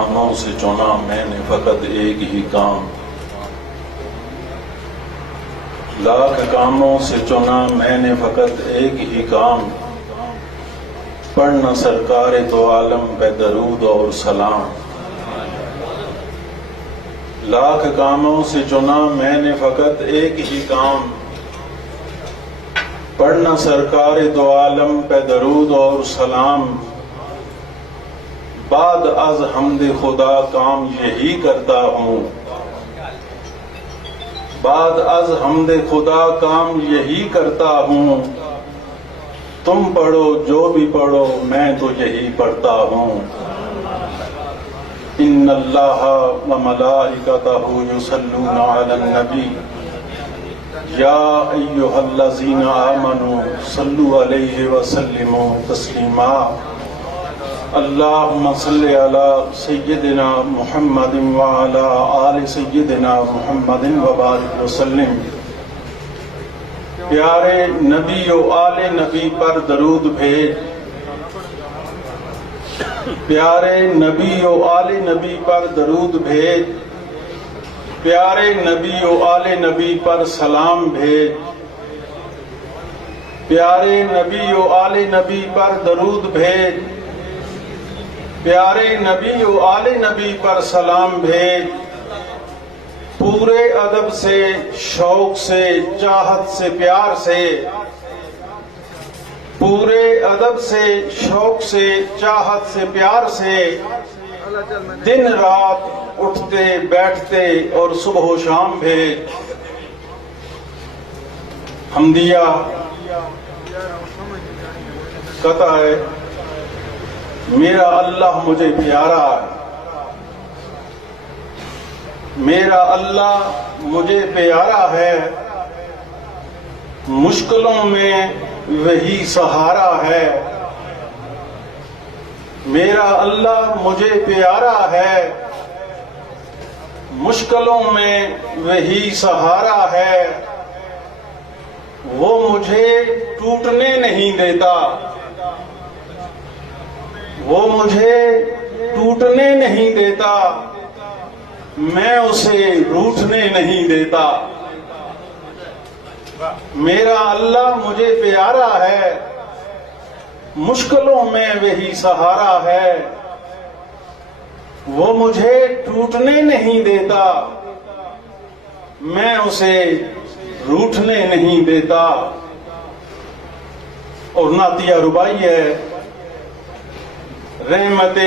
کاموں سے چنا میں نے فقط ایک ہی کام، لاکھ کاموں سے چنا میں نے فقط ایک ہی کام، پڑھنا سرکار دو عالم پہ درود اور سلام۔ لاکھ کاموں سے چنا میں نے فقط ایک ہی کام، پڑھنا سرکار دو عالم پہ درود اور سلام۔ بعد از حمد خدا کام یہی کرتا ہوں، بعد از حمد خدا کام یہی کرتا ہوں، تم پڑھو جو بھی پڑھو میں تو یہی پڑھتا ہوں۔ ان اللہ و ملائکتہ یصلون علی النبی یا ایھا الذین آمنوا صلوا علیہ وسلموا تسلیما۔ اللہم صلی علی سیدنا محمد وعلی آل سیدنا محمد وبارک وسلم۔ پیارے نبی و آل نبی پر درود بھیج، پیارے نبی و آل نبی پر درود بھیج، پیارے نبی و آل نبی پر سلام بھیج، پیارے نبی و آل نبی پر درود بھیج، پیارے نبی و آل نبی پر سلام بھیج۔ پورے ادب سے، شوق سے، چاہت سے، پیار سے، پورے ادب سے، شوق سے، چاہت سے، پیار سے، دن رات اٹھتے بیٹھتے اور صبح و شام بھیج۔ حمدیہ کہتا ہے میرا اللہ مجھے پیارا ہے، میرا اللہ مجھے پیارا ہے، مشکلوں میں وہی سہارا ہے۔ میرا اللہ مجھے پیارا ہے، مشکلوں میں وہی سہارا ہے، وہ مجھے ٹوٹنے نہیں دیتا، وہ مجھے ٹوٹنے نہیں دیتا، میں اسے روٹھنے نہیں دیتا۔ میرا اللہ مجھے پیارا ہے، مشکلوں میں وہی سہارا ہے، وہ مجھے ٹوٹنے نہیں دیتا، میں اسے روٹھنے نہیں دیتا۔ اور نعتیہ ربائی ہے، رحمت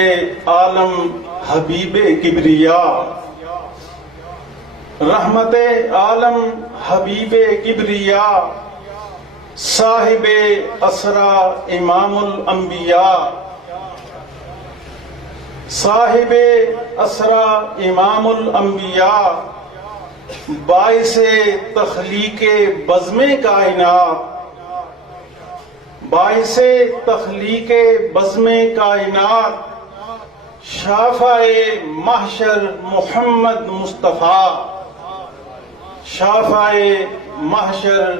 عالم حبیب کبریا، رحمت عالم حبیب کبریا، صاحب اسرا امام الانبیاء، صاحب اسرا امام الانبیاء، باعث تخلیق بزم کائنات، باعث تخلیق بزم کائنات، شافع محشر محمد مصطفیٰ، شافع محشر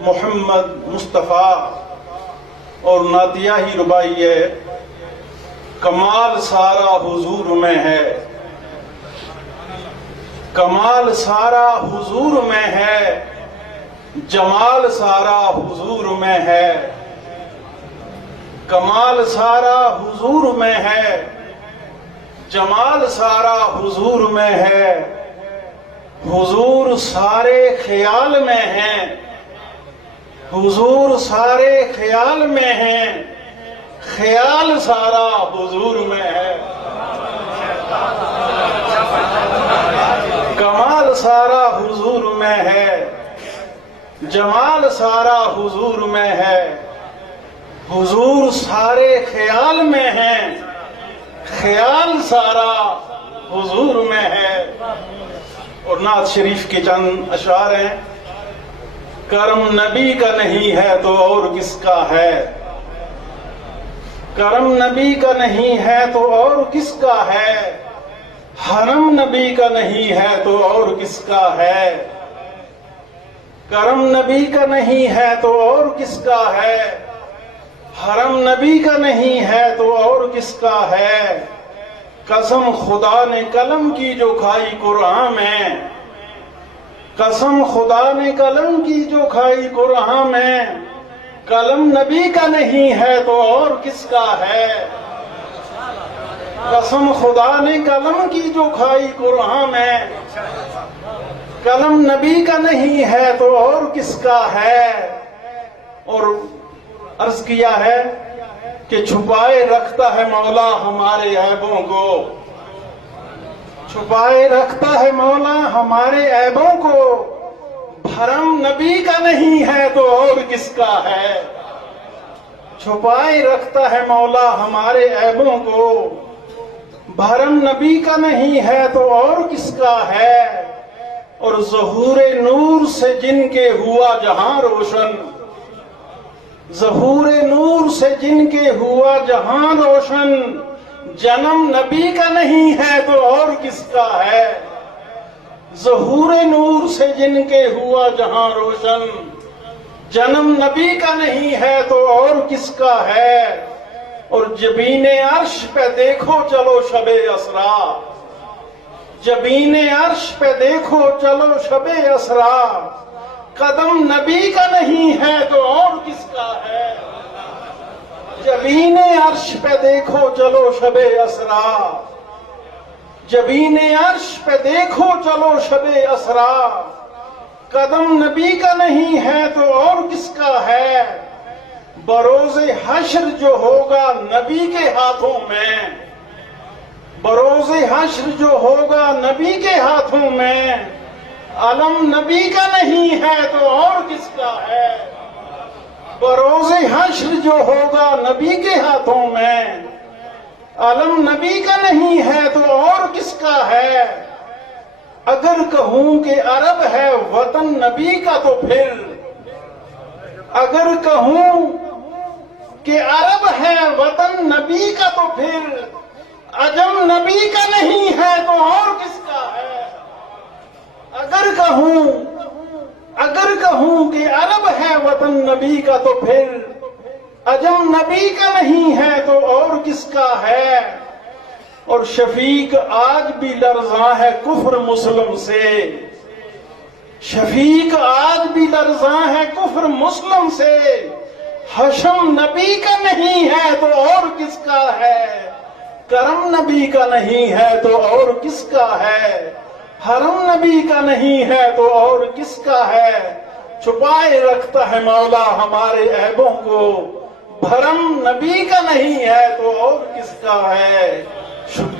محمد مصطفیٰ۔ اور نعتیہ ہی ربائی ہے، کمال سارا حضور میں ہے، کمال سارا حضور میں ہے، جمال سارا حضور میں ہے، کمال سارا حضور میں ہے، جمال سارا حضور میں ہے، حضور سارے خیال میں ہیں، حضور سارے خیال میں ہیں، خیال سارا حضور میں ہے۔ کمال سارا حضور میں ہے، جمال سارا حضور میں ہے، حضور سارے خیال میں ہیں، خیال سارا حضور میں ہے۔ اور نعت شریف کے چند اشعار ہیں، کرم نبی کا نہیں ہے تو اور کس کا ہے، کرم نبی کا نہیں ہے تو اور کس کا ہے، حرم نبی کا نہیں ہے تو اور کس کا ہے، کرم نبی کا نہیں ہے تو اور کس کا ہے، حرم نبی کا نہیں ہے تو اور کس کا ہے، قسم خدا نے قلم کی جو کھائی قرآن میں، قسم خدا نے قلم کی جو کھائی قرآن میں، قلم نبی کا نہیں ہے تو اور کس کا ہے؟ قسم خدا نے قلم کی جو کھائی قرآن میں، قلم نبی کا نہیں ہے تو اور کس کا ہے؟ اور عرض کیا ہے کہ چھپائے رکھتا ہے مولا ہمارے عیبوں کو، چھپائے رکھتا ہے مولا ہمارے عیبوں کو، بھرم نبی کا نہیں ہے تو اور کس کا ہے؟ چھپائے رکھتا ہے مولا ہمارے عیبوں کو، بھرم نبی کا نہیں ہے تو اور کس کا ہے؟ اور ظہور نور سے جن کے ہوا جہاں روشن، ظہور نور سے جن کے ہوا جہاں روشن، جنم نبی کا نہیں ہے تو اور کس کا ہے؟ ظہور نور سے جن کے ہوا جہاں روشن، جنم نبی کا نہیں ہے تو اور کس کا ہے؟ اور جبین عرش پہ دیکھو چلو شب اسرا، جبین عرش پہ دیکھو چلو شب اسرا، قدم نبی کا نہیں ہے تو اور کس کا ہے؟ جبین عرش پہ دیکھو چلو شب اسرا، جبین عرش پہ دیکھو چلو شب اسرا، قدم نبی کا نہیں ہے تو اور کس کا ہے؟ بروز حشر جو ہوگا نبی کے ہاتھوں میں، بروز حشر جو ہوگا نبی کے ہاتھوں میں، علم نبی کا نہیں ہے تو اور کس کا ہے؟ بروز حشر جو ہوگا نبی کے ہاتھوں میں، علم نبی کا نہیں ہے تو اور کس کا ہے؟ اگر کہوں کہ عرب ہے وطن نبی کا تو پھر، اگر کہوں کہ عرب ہے وطن نبی کا تو پھر، عجم نبی کا نہیں ہے تو اور کس کا ہے؟ اگر کہوں کہ عرب ہے وطن نبی کا تو پھر، عجم نبی کا نہیں ہے تو اور کس کا ہے؟ اور شفیق آج بھی لرزاں ہے کفر مسلم سے، شفیق آج بھی لرزاں ہے کفر مسلم سے، حشم نبی کا نہیں ہے تو اور کس کا ہے؟ کرم نبی کا نہیں ہے تو اور کس کا ہے؟ حرم نبی کا نہیں ہے تو اور کس کا ہے؟ چھپائے رکھتا ہے مولا ہمارے عیبوں کو، بھرم نبی کا نہیں ہے تو اور کس کا ہے؟ شکریہ۔